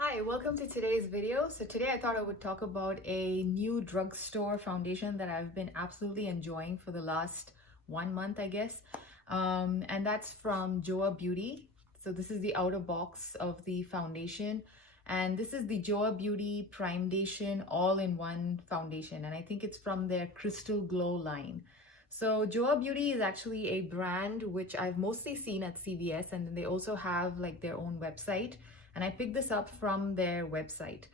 Hi, welcome to today's video. So today I thought I would talk about a new drugstore foundation that I've been absolutely enjoying for the last 1 month, I guess. And that's from Joah Beauty. So this is the outer box of the foundation. And this is the Joah Beauty Primedation all-in-one foundation. And I think it's from their Crystal Glow line. So Joah Beauty is actually a brand which I've mostly seen at CVS, and then they also have like their own website, and I picked this up from their website.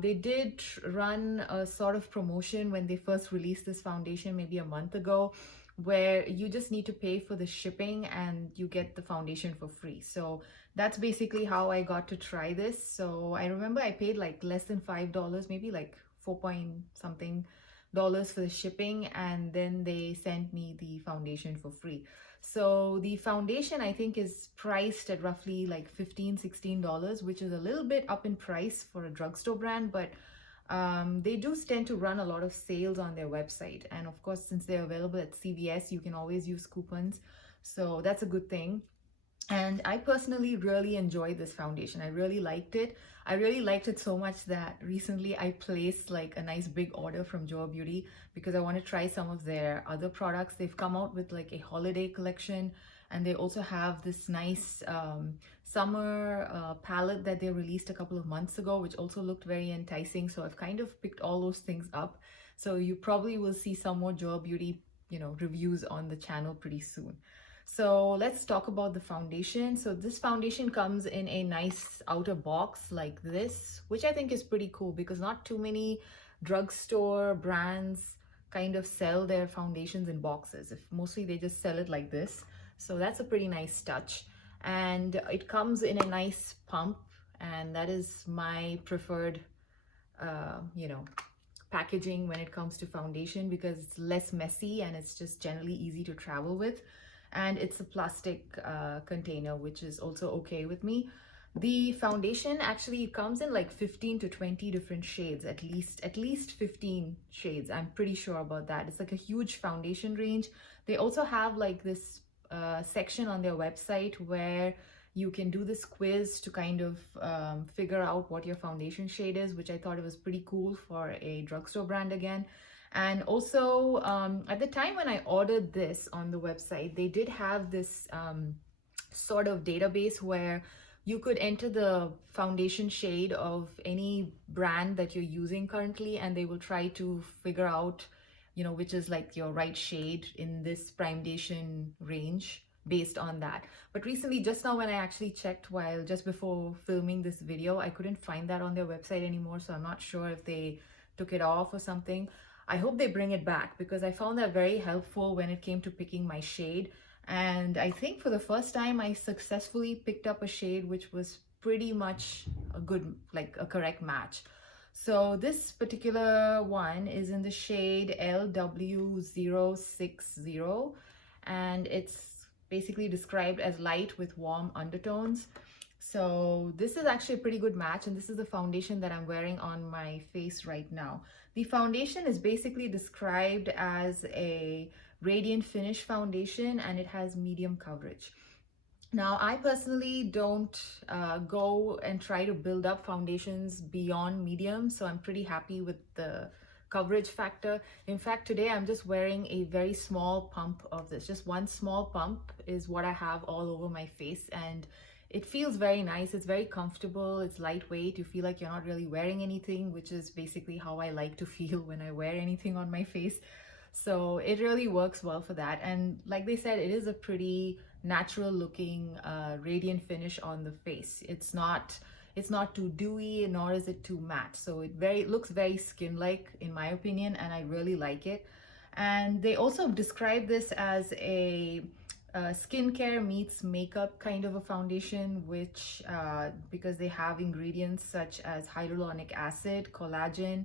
They did run a sort of promotion when they first released this foundation maybe a month ago, where you just need to pay for the shipping and you get the foundation for free. So that's basically how I got to try this. So I remember I paid like less than $5, maybe like 4 point something dollars for the shipping, and then they sent me the foundation for free. So the foundation I think is priced at roughly like $15-16, which is a little bit up in price for a drugstore brand, but they do tend to run a lot of sales on their website. And of course, since they're available at CVS, you can always use coupons. So that's a good thing. And I personally really enjoyed this foundation. I really liked it. I really liked it so much that recently I placed like a nice big order from Joah Beauty because I want to try some of their other products. They've come out with like a holiday collection, and they also have this nice summer palette that they released a couple of months ago, which also looked very enticing. So I've kind of picked all those things up. So you probably will see some more Joah Beauty, reviews on the channel pretty soon. So let's talk about the foundation. So this foundation comes in a nice outer box like this, which I think is pretty cool because not too many drugstore brands kind of sell their foundations in boxes. If mostly they just sell it like this. So that's a pretty nice touch. And it comes in a nice pump, and that is my preferred, packaging when it comes to foundation because it's less messy and it's just generally easy to travel with. And it's a plastic container, which is also okay with me. The foundation actually comes in like 15 to 20 different shades, at least 15 shades. I'm pretty sure about that. It's like a huge foundation range. They also have like this section on their website where you can do this quiz to kind of figure out what your foundation shade is, which I thought it was pretty cool for a drugstore brand again. And also, at the time when I ordered this on the website, they did have this sort of database where you could enter the foundation shade of any brand that you're using currently, and they will try to figure out, which is like your right shade in this Primedation range based on that. But recently, just now when I actually checked while just before filming this video, I couldn't find that on their website anymore. So I'm not sure if they took it off or something. I hope they bring it back because I found that very helpful when it came to picking my shade. And I think for the first time, I successfully picked up a shade which was pretty much a good, like a correct match. So this particular one is in the shade LW060, and it's basically described as light with warm undertones. So this is actually a pretty good match, and this is the foundation that I'm wearing on my face right now. The foundation is basically described as a radiant finish foundation, and it has medium coverage. Now, I personally don't go and try to build up foundations beyond medium, so I'm pretty happy with the coverage factor. In fact, today I'm just wearing a very small pump of this. Just one small pump is what I have all over my face, and it feels very nice. It's very comfortable. It's lightweight. You feel like you're not really wearing anything, which is basically how I like to feel when I wear anything on my face. So it really works well for that. And like they said, it is a pretty natural looking radiant finish on the face. It's not too dewy, nor is it too matte. So it looks very skin-like in my opinion, and I really like it. And they also describe this as a skincare meets makeup kind of a foundation, which because they have ingredients such as hyaluronic acid, collagen,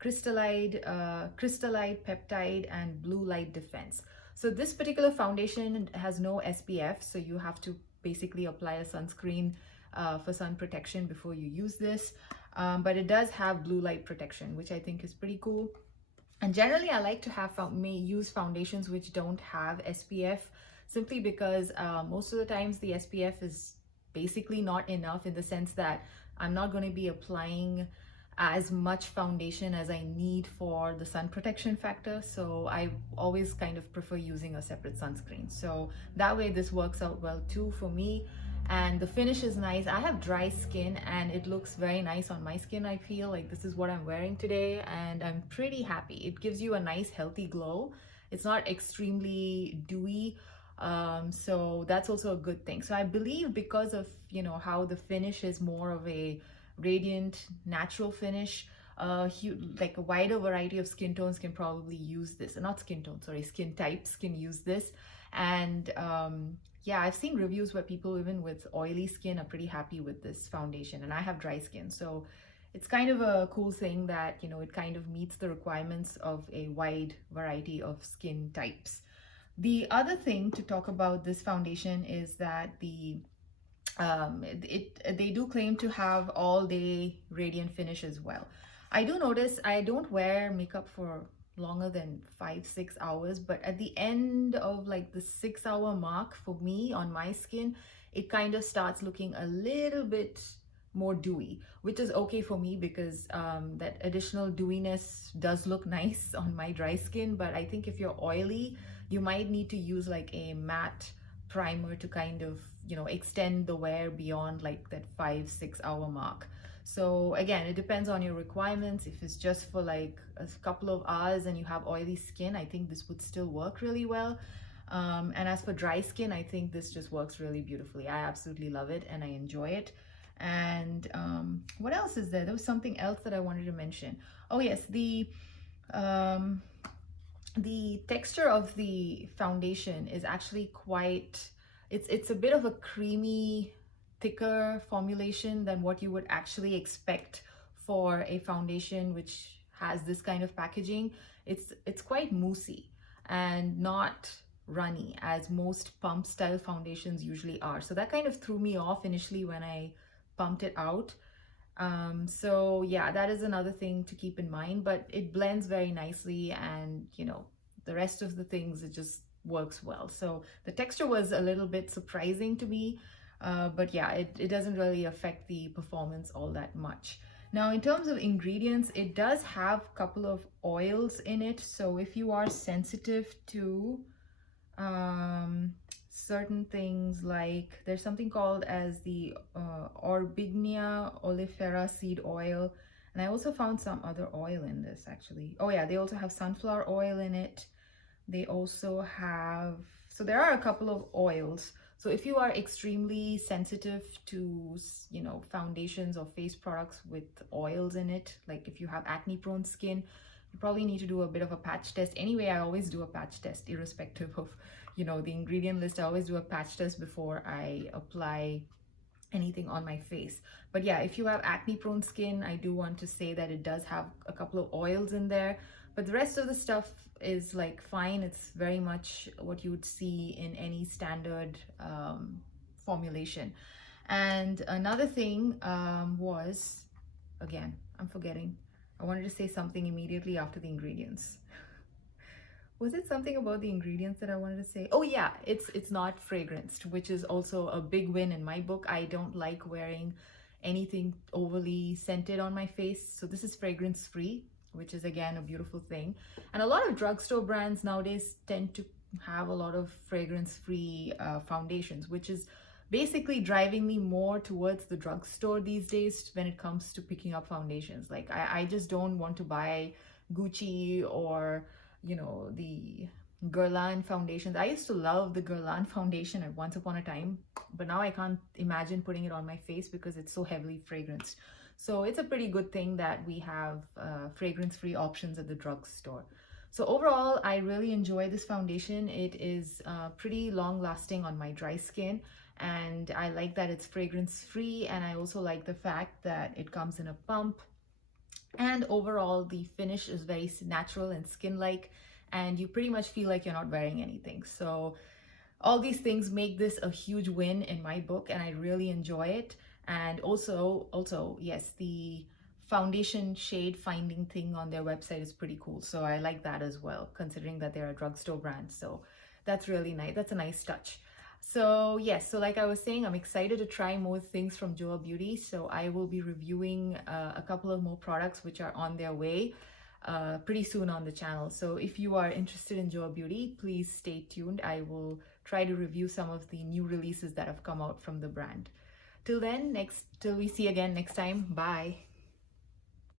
crystallite peptide, and blue light defense. So this particular foundation has no SPF, so you have to basically apply a sunscreen for sun protection before you use this, but it does have blue light protection, which I think is pretty cool. And generally I like to use foundations which don't have SPF, simply because most of the times the SPF is basically not enough, in the sense that I'm not going to be applying as much foundation as I need for the sun protection factor. So I always kind of prefer using a separate sunscreen. So that way this works out well too for me. And the finish is nice. I have dry skin and it looks very nice on my skin. I feel like this is what I'm wearing today and I'm pretty happy. It gives you a nice healthy glow. It's not extremely dewy. So that's also a good thing. So I believe because of, you know, how the finish is more of a radiant natural finish, like a wider variety of skin tones can probably use this. Not skin tones, sorry, skin types can use this. And yeah, I've seen reviews where people even with oily skin are pretty happy with this foundation, and I have dry skin, so it's kind of a cool thing that, you know, it kind of meets the requirements of a wide variety of skin types. The other thing to talk about this foundation is that they do claim to have all day radiant finish as well. I do notice I don't wear makeup for longer than 5-6 hours, but at the end of like the 6-hour mark for me on my skin, it kind of starts looking a little bit more dewy, which is okay for me because that additional dewiness does look nice on my dry skin. But I think if you're oily, you might need to use like a matte primer to kind of, you know, extend the wear beyond like that 5-6 hour mark. So again, it depends on your requirements. If it's just for like a couple of hours and you have oily skin, I think this would still work really well. And as for dry skin, I think this just works really beautifully. I absolutely love it and I enjoy it. And what else is there? There was something else that I wanted to mention. Oh yes, the texture of the foundation is actually quite, it's a bit of a creamy, thicker formulation than what you would actually expect for a foundation which has this kind of packaging. It's quite moussey and not runny as most pump style foundations usually are. So that kind of threw me off initially when I pumped it out. So yeah, that is another thing to keep in mind, but it blends very nicely, and you know, the rest of the things, it just works well. So the texture was a little bit surprising to me, but yeah, it doesn't really affect the performance all that much. Now, in terms of ingredients, it does have a couple of oils in it. So if you are sensitive to certain things, like there's something called as the Orbignia oleifera seed oil, and I also found some other oil in this actually. Oh yeah, they also have sunflower oil in it. They also have, so there are a couple of oils. So if you are extremely sensitive to, you know, foundations or face products with oils in it, like if you have acne prone skin, you probably need to do a bit of a patch test. Anyway, I always do a patch test irrespective of, you know, the ingredient list. I always do a patch test before I apply anything on my face. But yeah, if you have acne prone skin, I do want to say that it does have a couple of oils in there, but the rest of the stuff is like fine. It's very much what you would see in any standard formulation. And another thing was, again, I'm forgetting. I wanted to say something immediately after the ingredients. Was it something about the ingredients that I wanted to say? Oh yeah, it's not fragranced, which is also a big win in my book. I don't like wearing anything overly scented on my face. So this is fragrance free, which is again a beautiful thing. And a lot of drugstore brands nowadays tend to have a lot of fragrance free foundations, which is basically driving me more towards the drugstore these days when it comes to picking up foundations. Like I just don't want to buy Gucci or, you know, the Guerlain foundations. I used to love the Guerlain foundation at once upon a time, but now I can't imagine putting it on my face because it's so heavily fragranced. So it's a pretty good thing that we have fragrance-free options at the drugstore. So overall, I really enjoy this foundation. It is pretty long-lasting on my dry skin, and I like that it's fragrance-free, and I also like the fact that it comes in a pump. And overall, the finish is very natural and skin-like, and you pretty much feel like you're not wearing anything. So all these things make this a huge win in my book, and I really enjoy it. And also, yes, the foundation shade finding thing on their website is pretty cool. So I like that as well, considering that they're a drugstore brand. So that's really nice. That's a nice touch. So yes, so like I was saying, I'm excited to try more things from Joah Beauty. So I will be reviewing a couple of more products which are on their way pretty soon on the channel. So if you are interested in Joah Beauty, please stay tuned. I will try to review some of the new releases that have come out from the brand. Till then, till we see again next time. Bye.